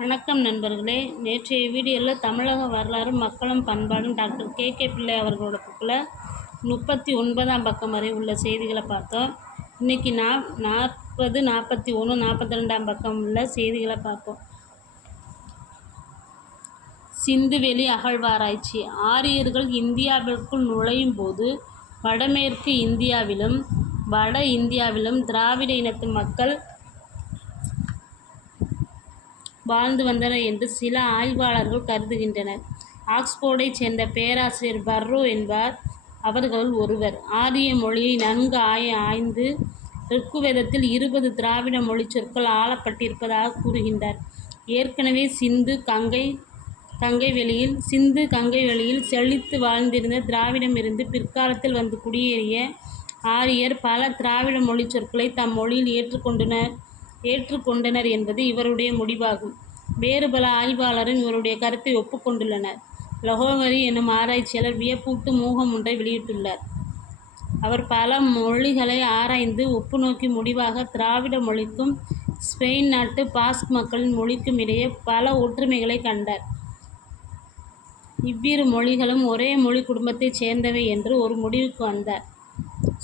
வணக்கம் நண்பர்களே. நேற்றைய வீடியோவில் தமிழக வரலாறு மக்களும் பண்பாடும் டாக்டர் கே. கே. பிள்ளை அவர்களோட புக்கில் முப்பத்தி ஒன்பதாம் பக்கம் வரை உள்ள செய்திகளை பார்த்தோம். இன்றைக்கி நா நாற்பது நாற்பத்தி ஒன்று நாற்பத்தி ரெண்டாம் பக்கம் உள்ள செய்திகளை பார்ப்போம். சிந்துவெளி அகழ்வாராய்ச்சி. ஆரியர்கள் இந்தியாவிற்குள் நுழையும் போது வடமேற்கு இந்தியாவிலும் வட இந்தியாவிலும் திராவிட இனத்து மக்கள் வாழ்ந்து வந்தனர் என்று சில ஆய்வாளர்கள் கருதுகின்றனர். ஆக்ஸ்போர்டைச் சேர்ந்த பேராசிரியர் பர்ரோ என்பார். அவர்களுள் ஒருவர். ஆரிய மொழியை நன்கு ஆய ஆய்ந்து ரிக்குவேதத்தில் இருபது திராவிட மொழி சொற்கள் ஆளப்பட்டிருப்பதாக கூறுகின்றார். ஏற்கனவே சிந்து கங்கை கங்கை வெளியில் சிந்து கங்கை வெளியில் செழித்து வாழ்ந்திருந்த திராவிடமிருந்து பிற்காலத்தில் வந்து குடியேறிய ஆரியர் பல திராவிட மொழி சொற்களை தம் மொழியில் ஏற்றுக்கொண்டனர். ஏற்றுக்கொண்டனர் என்பது இவருடைய முடிவாகும். வேறு பல ஆய்வாளரும் இவருடைய கருத்தை ஒப்புக்கொண்டுள்ளனர். லஹோவரி எனும் ஆராய்ச்சியாளர் வியப்பூட்டு மூகம் ஒன்றை வெளியிட்டுள்ளார். அவர் பல மொழிகளை ஆராய்ந்து ஒப்பு நோக்கி முடிவாக திராவிட மொழிக்கும் ஸ்பெயின் நாட்டு பாஸ்க் மக்களின் மொழிக்கும் இடையே பல ஒற்றுமைகளை கண்டார். இவ்விரு மொழிகளும் ஒரே மொழி குடும்பத்தைச் சேர்ந்தவை என்று ஒரு முடிவுக்கு வந்தார்.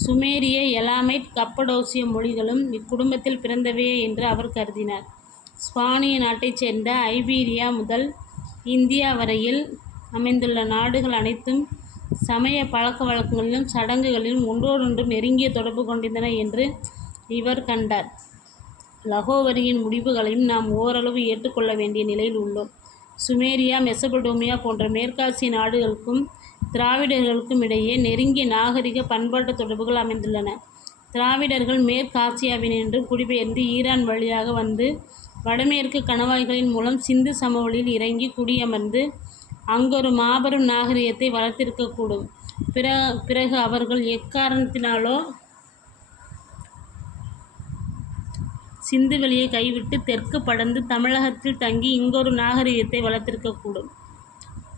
சுமேரிய எலாமைட் கப்படோசிய மொழிகளும் இக்குடும்பத்தில் பிறந்தவையே என்று அவர் கருதினார். ஸ்பானிய நாட்டைச் சேர்ந்த ஐபீரியா முதல் இந்தியா வரையில் அமைந்துள்ள நாடுகள் அனைத்தும் சமய பழக்க வழக்கங்களிலும் சடங்குகளிலும் ஒன்றோடொன்று நெருங்கிய தொடர்பு கொண்டிருந்தன என்று இவர் கண்டார். லகோவரியின் முடிவுகளையும் நாம் ஓரளவு ஏற்றுக்கொள்ள வேண்டிய நிலையில் உள்ளோம். சுமேரியா மெசபடோமியா போன்ற மேற்காசிய நாடுகளுக்கும் திராவிடர்களுக்கும் இடையே நெருங்கிய நாகரிக பண்பாட்டு தொடர்புகள் அமைந்துள்ளன. திராவிடர்கள் மேற்காசியாவினின்று குடிபெயர்ந்து ஈரான் வழியாக வந்து வடமேற்கு கணவாய்களின் மூலம் சிந்து சமவெளியில் இறங்கி குடியமர்ந்து அங்கொரு மாபெரும் நாகரிகத்தை வளர்த்திருக்கக்கூடும். பிற பிறகு அவர்கள் எக்காரணத்தினாலோ சிந்து வெளியை கைவிட்டு தெற்கு படர்ந்து தமிழகத்தில் தங்கி இங்கொரு நாகரிகத்தை வளர்த்திருக்கக்கூடும்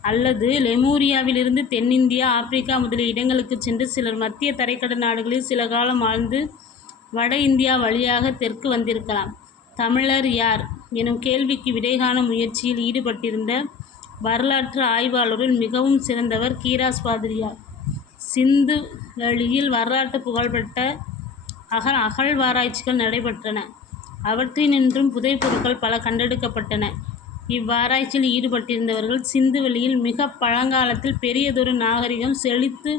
அல்லது லெமூரியாவிலிருந்து தென்னிந்தியா ஆப்பிரிக்கா முதலிய இடங்களுக்கு சென்று சிலர் மத்திய தரைக்கடல் நாடுகளில் சில காலம் வாழ்ந்து வட இந்தியா வழியாக தெற்கு வந்திருக்கலாம். தமிழர் யார்? எனும் கேள்விக்கு விடைகாண முயற்சியில் ஈடுபட்டிருந்த வரலாற்று ஆய்வாளரில் மிகவும் சிறந்தவர் கீராஸ் பாதிரியார். சிந்து வழியில் வரலாற்று புகழ்பெற்ற அகழ் அகழ்வாராய்ச்சிகள் நடைபெற்றன. அவற்றினின்றும் புதைப்பொருட்கள் பல கண்டெடுக்கப்பட்டன. இவ்வாராய்ச்சியில் ஈடுபட்டிருந்தவர்கள் சிந்து வெளியில் மிக பழங்காலத்தில் பெரியதொரு நாகரிகம் செழித்து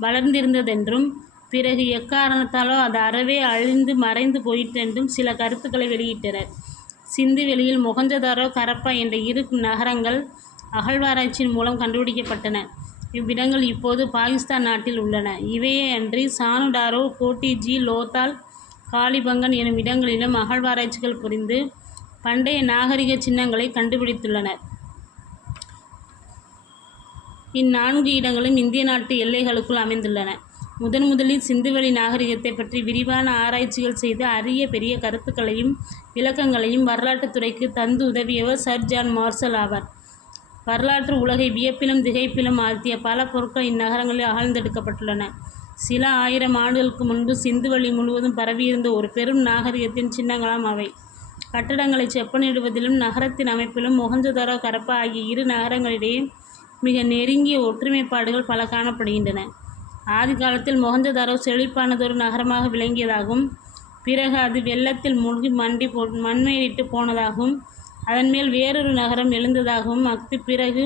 வளர்ந்திருந்ததென்றும் பிறகு எக்காரணத்தாலோ அது அறவே அழிந்து மறைந்து போயிற்றென்றும் சில கருத்துக்களை வெளியிட்டனர். சிந்து வெளியில் மொகஞ்சதாரோ கரப்பா என்ற இரு நகரங்கள் அகழ்வாராய்ச்சியின் மூலம் கண்டுபிடிக்கப்பட்டன. இவ்விடங்கள் இப்போது பாகிஸ்தான் நாட்டில் உள்ளன. இவையே அன்றி சானுடாரோ கோட்டிஜி லோத்தால் காளிபங்கன் எனும் இடங்களிலும் அகழ்வாராய்ச்சிகள் புரிந்து பண்டைய நாகரிக சின்னங்களை கண்டுபிடித்துள்ளனர். இந்நான்கு இடங்களும் இந்திய நாட்டு எல்லைகளுக்குள் அமைந்துள்ளன. முதன் முதலில் சிந்துவெளி நாகரிகத்தை பற்றி விரிவான ஆராய்ச்சிகள் செய்து அரிய பெரிய கருத்துக்களையும் விளக்கங்களையும் வரலாற்றுத் துறைக்கு தந்து உதவியவர் சர் ஜான் மார்சல் ஆவார். வரலாற்று உலகை வியப்பிலும் திகைப்பிலும் ஆழ்த்திய பல பொருட்கள் இந்நகரங்களில் அகழ்ந்தெடுக்கப்பட்டுள்ளன. சில ஆயிரம் ஆண்டுகளுக்கு முன்பு சிந்துவெளி முழுவதும் பரவியிருந்த ஒரு பெரும் நாகரிகத்தின் சின்னங்களாம் அவை. கட்டடங்களை செப்பனிடுவதிலும் நகரத்தின் அமைப்பிலும் மொஹஞ்சதாரோ கரப்பா ஆகிய இரு நகரங்களிடையே மிக நெருங்கிய ஒற்றுமைப்பாடுகள் பல காணப்படுகின்றன. ஆதி காலத்தில் மொஹஞ்சதாரோ செழிப்பானதொரு நகரமாக விளங்கியதாகவும் பிறகு அது வெள்ளத்தில் மூழ்கி மண்டி போ மண்மையிட்டு போனதாகவும் அதன் மேல் வேறொரு நகரம் எழுந்ததாகவும் அஃது பிறகு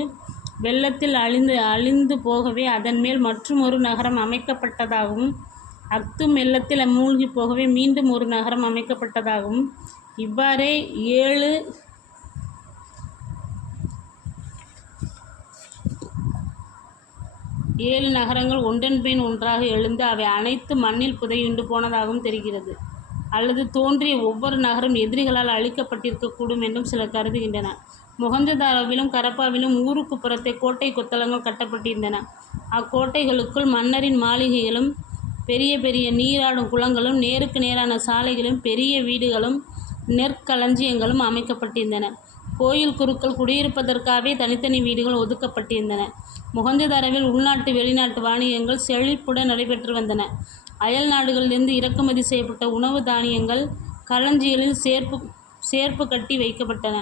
வெள்ளத்தில் அழிந்து அழிந்து போகவே அதன் மேல் மற்றும் ஒரு நகரம் அமைக்கப்பட்டதாகவும் அக்தும் வெள்ளத்தில் மூழ்கி போகவே மீண்டும் ஒரு நகரம் அமைக்கப்பட்டதாகவும் இவ்வாறே ஏழு ஏழு நகரங்கள் ஒன்றன்பின் ஒன்றாக எழுந்து அவை அனைத்து மண்ணில் புதையுண்டு போனதாகவும் தெரிகிறது. அல்லது தோன்றிய ஒவ்வொரு நகரம் எதிரிகளால் அழிக்கப்பட்டிருக்கக்கூடும் என்றும் சிலர் கருதுகின்றனர். மொஹஞ்சதாரோவிலும் கரப்பாவிலும் ஊருக்கு புறத்தே கோட்டை கொத்தளங்கள் கட்டப்பட்டிருந்தன. அக்கோட்டைகளுக்குள் மன்னரின் மாளிகைகளும் பெரிய பெரிய நீராடும் குளங்களும் நேருக்கு நேரான சாலைகளும் பெரிய வீடுகளும் நெற்களஞ்சியங்களும் அமைக்கப்பட்டிருந்தன. கோயில் குருக்கள் குடியிருப்பதற்காகவே தனித்தனி வீடுகள் ஒதுக்கப்பட்டிருந்தன. முகந்ததரவில் உள்நாட்டு வெளிநாட்டு வாணிகங்கள் செழிப்புடன் நடைபெற்று வந்தன. அயல் நாடுகளிலிருந்து இறக்குமதி செய்யப்பட்ட உணவு தானியங்கள் களஞ்சிகளில் சேர்ப்பு சேர்ப்பு கட்டி வைக்கப்பட்டன.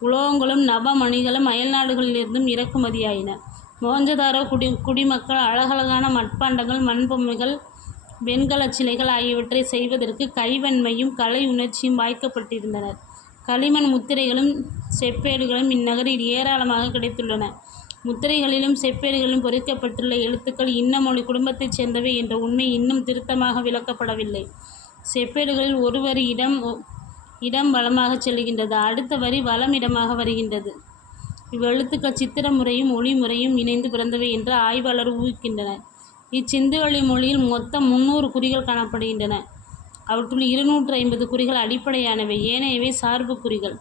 உலோகங்களும் நவமணிகளும் அயல்நாடுகளிலிருந்தும் இறக்குமதியாயின. மோஞ்சதாரோ குடி குடிமக்கள் அழகழகான மட்பாண்டங்கள் மண்பொம்மைகள் வெண்கலச் சிலைகள் ஆகியவற்றை செய்வதற்கு கைவன்மையும் கலை உணர்ச்சியும் வாய்க்கப்பட்டிருந்தனர். களிமண் முத்திரைகளும் செப்பேடுகளும் இந்நகரில் ஏராளமாக கிடைத்துள்ளன. முத்திரைகளிலும் செப்பேடுகளிலும் பொறிக்கப்பட்டுள்ள எழுத்துக்கள் இன்ன மொழி குடும்பத்தைச் சேர்ந்தவை என்ற உண்மை இன்னும் திருத்தமாக விளக்கப்படவில்லை. செப்பேடுகளில் ஒருவர் இடம் இடம் வலமாகச் செல்கின்றது. அடுத்த வரி வலம் இடமாக வருகின்றது. இவ்வெழுத்துக்கள் சித்திர முறையும் ஒளி முறையும் இணைந்து பிறந்தவை என்று ஆய்வாளர் ஊகிக்கின்றனர். இச்சிந்துவெளி மொழியில் மொத்தம் முந்நூறு குறிகள் காணப்படுகின்றன. அவற்றுள் இருநூற்று ஐம்பது குறிகள் அடிப்படையானவை. ஏனையவை சார்பு குறிகள்.